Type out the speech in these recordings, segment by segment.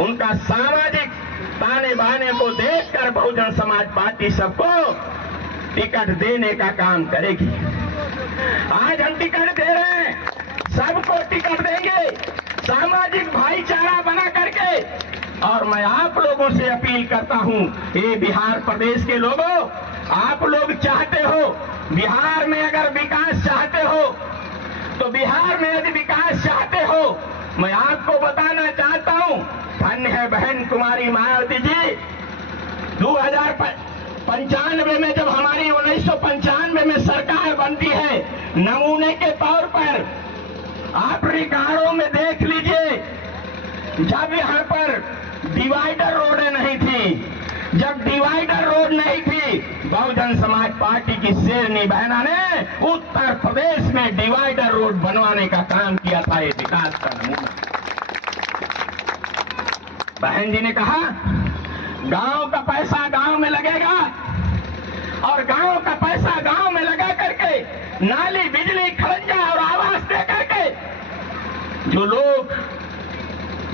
उनका सामाजिक ताने बाने को देखकर बहुजन समाज पार्टी सबको टिकट देने का काम करेगी। आज हम टिकट दे रहे हैं, सबको टिकट देंगे सामाजिक भाईचारा बना करके। और मैं आप लोगों से अपील करता हूं, ये बिहार प्रदेश के लोगों, आप लोग चाहते हो बिहार में अगर विकास चाहते हो तो बिहार में यदि विकास चाहते हो, मैं आपको बताना चाहता हूं, धन्य है बहन कुमारी मायावती जी। 2095 में जब हमारी 1995 में सरकार बनती है, नमूने के तौर पर आप रिकार्डों में देख लीजिए, जब यहाँ पर डिवाइडर रोडें नहीं थी, जब डिवाइडर रोड नहीं थी, बहुजन समाज पार्टी की शेरनी बहना ने उत्तर प्रदेश में डिवाइडर रोड बनवाने का काम किया था। ये विकास का नमूना। बहन जी ने कहा गांव का पैसा गांव में लगेगा, और गांव का पैसा गांव में लगा करके नाली, बिजली, खरंजा और आवास दे करके जो लोग,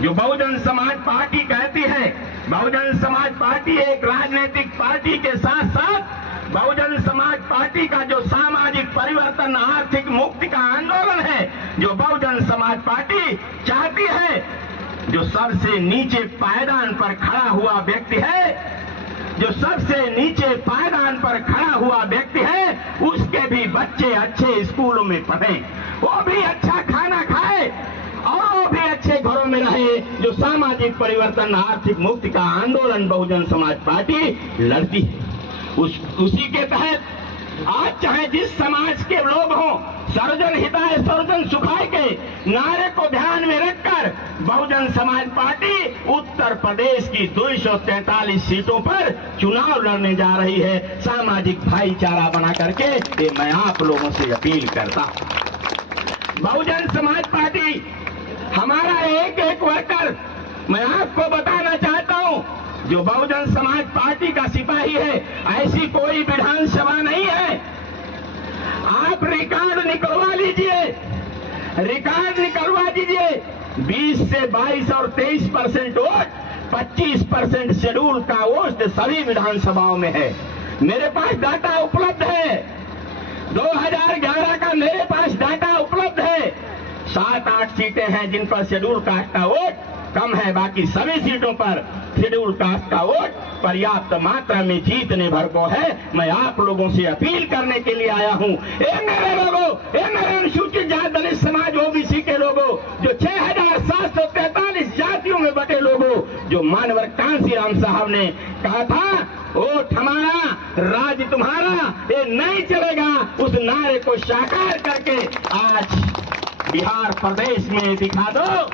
जो बहुजन समाज पार्टी कहती है, बहुजन समाज पार्टी एक राजनीतिक पार्टी के साथ साथ बहुजन समाज पार्टी का जो सामाजिक परिवर्तन, आर्थिक मुक्ति का आंदोलन है, जो बहुजन समाज पार्टी चाहती है, जो सबसे नीचे पायदान पर खड़ा हुआ व्यक्ति है, जो सबसे नीचे पायदान पर खड़ा हुआ व्यक्ति है, उसके भी बच्चे अच्छे स्कूलों में पढ़े, वो भी अच्छा खाना खाए और वो भी अच्छे घरों में रहे। जो सामाजिक परिवर्तन, आर्थिक मुक्ति का आंदोलन बहुजन समाज पार्टी लड़ती है, उसी के तहत आज चाहे जिस समाज के लोग हों, सर्वजन हिताय सर्वजन सुखाय के नारे को ध्यान में रखकर बहुजन समाज पार्टी उत्तर प्रदेश की 243 सीटों पर चुनाव लड़ने जा रही है, सामाजिक भाईचारा बना करके। ये मैं आप लोगों से अपील करता हूं। बहुजन समाज पार्टी हमारा एक एक वर्कर, मैं आपको बताना चाहता हूं, जो बहुजन समाज पार्टी का सिपाही है, ऐसी कोई विधानसभा नहीं है। आप रिकॉर्ड निकलवा लीजिए, रिकॉर्ड निकलवा दीजिए। 20 से 22 और 23% वोट, 25% शेड्यूल का वोट सभी विधानसभाओं में है। मेरे पास डाटा उपलब्ध है, 2011 का मेरे पास डाटा उपलब्ध है। 7-8 सीटें हैं जिन पर शेड्यूल कास्ट का वोट कम है, बाकी सभी सीटों पर शेड्यूल कास्ट का वोट पर्याप्त मात्रा में जीतने भर को है। मैं आप लोगों से अपील करने के लिए आया हूं, ए मेरे लोगों, ए मेरे अनुसूचित जाति दलित समाज ओबीसी के लोगों, जो 6743 जातियों में बटे लोगों, जो मानवर कांसीराम साहब ने कहा था वोट हमारा राज तुम्हारा, ये नहीं चलेगा, उस नारे को साकार करके आज बिहार प्रदेश में दिखा दो।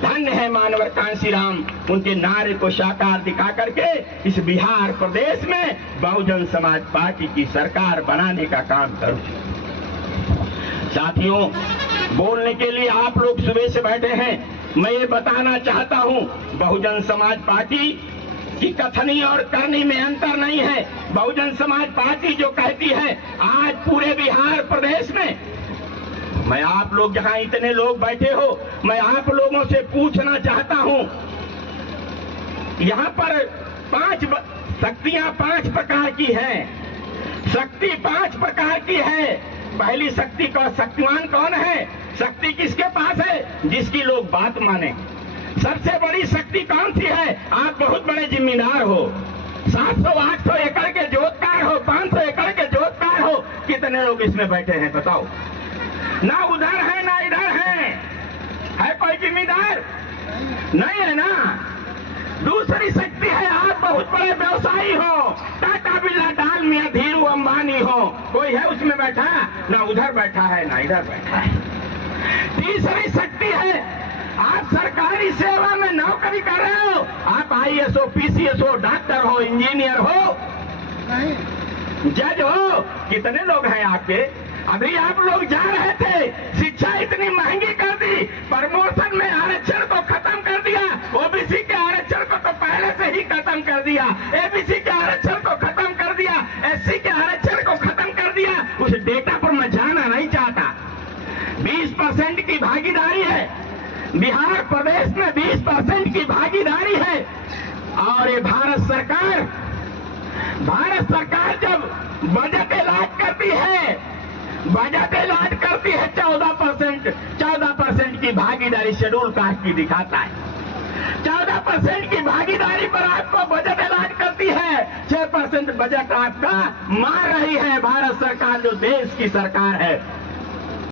धन्य है मानवर कांसीराम, उनके नारे को साकार दिखा करके इस बिहार प्रदेश में बहुजन समाज पार्टी की सरकार बनाने का काम करो। साथियों, बोलने के लिए आप लोग सुबह से बैठे हैं। मैं ये बताना चाहता हूं, बहुजन समाज पार्टी की कथनी और करनी में अंतर नहीं है। बहुजन समाज पार्टी जो कहती है, आज पूरे बिहार प्रदेश में, मैं आप लोग जहां इतने लोग बैठे हो, मैं आप लोगों से पूछना चाहता हूं, यहां पर शक्तियां 5 प्रकार की हैं। शक्ति 5 प्रकार की है। पहली शक्ति का शक्तिमान कौन है? शक्ति किसके पास है? जिसकी लोग बात माने। सबसे बड़ी शक्ति कौन सी है? आप बहुत बड़े जिम्मेदार हो, 700-800 एकड़ के जोतकार हो, 500 एकड़ के जोतकार हो। कितने लोग इसमें बैठे हैं बताओ? ना उधर है ना इधर है कोई जिम्मेदार? नहीं है ना। दूसरी शक्ति है, आप बहुत बड़े व्यवसायी हो, टाटा बिरला, डालमिया, धीरू अंबानी हो, कोई है उसमें बैठा? ना उधर बैठा है ना इधर बैठा है। तीसरी शक्ति है, आप सरकारी सेवा में नौकरी कर रहे हो, आप IAS हो, PCS हो, डॉक्टर हो, इंजीनियर हो, जज हो। कितने लोग हैं आपके? अभी आप लोग जा रहे थे, शिक्षा इतनी महंगी कर दी, प्रमोशन में आरक्षण को खत्म कर दिया, ओबीसी के आरक्षण को तो पहले से ही खत्म कर दिया, एबीसी के आरक्षण को खत्म कर दिया, SC के आरक्षण को खत्म कर दिया। उस डेटा पर मैं जाना नहीं चाहता। 20% की भागीदारी है बिहार प्रदेश देश में 20% की भागीदारी है। और ये भारत सरकार जब बजट ऐलान करती है 14% की भागीदारी शेड्यूल कास्ट की दिखाता है। 14% की भागीदारी पर आपको बजट ऐलान करती है, 6% बजट आपका मार रही है भारत सरकार, जो देश की सरकार है।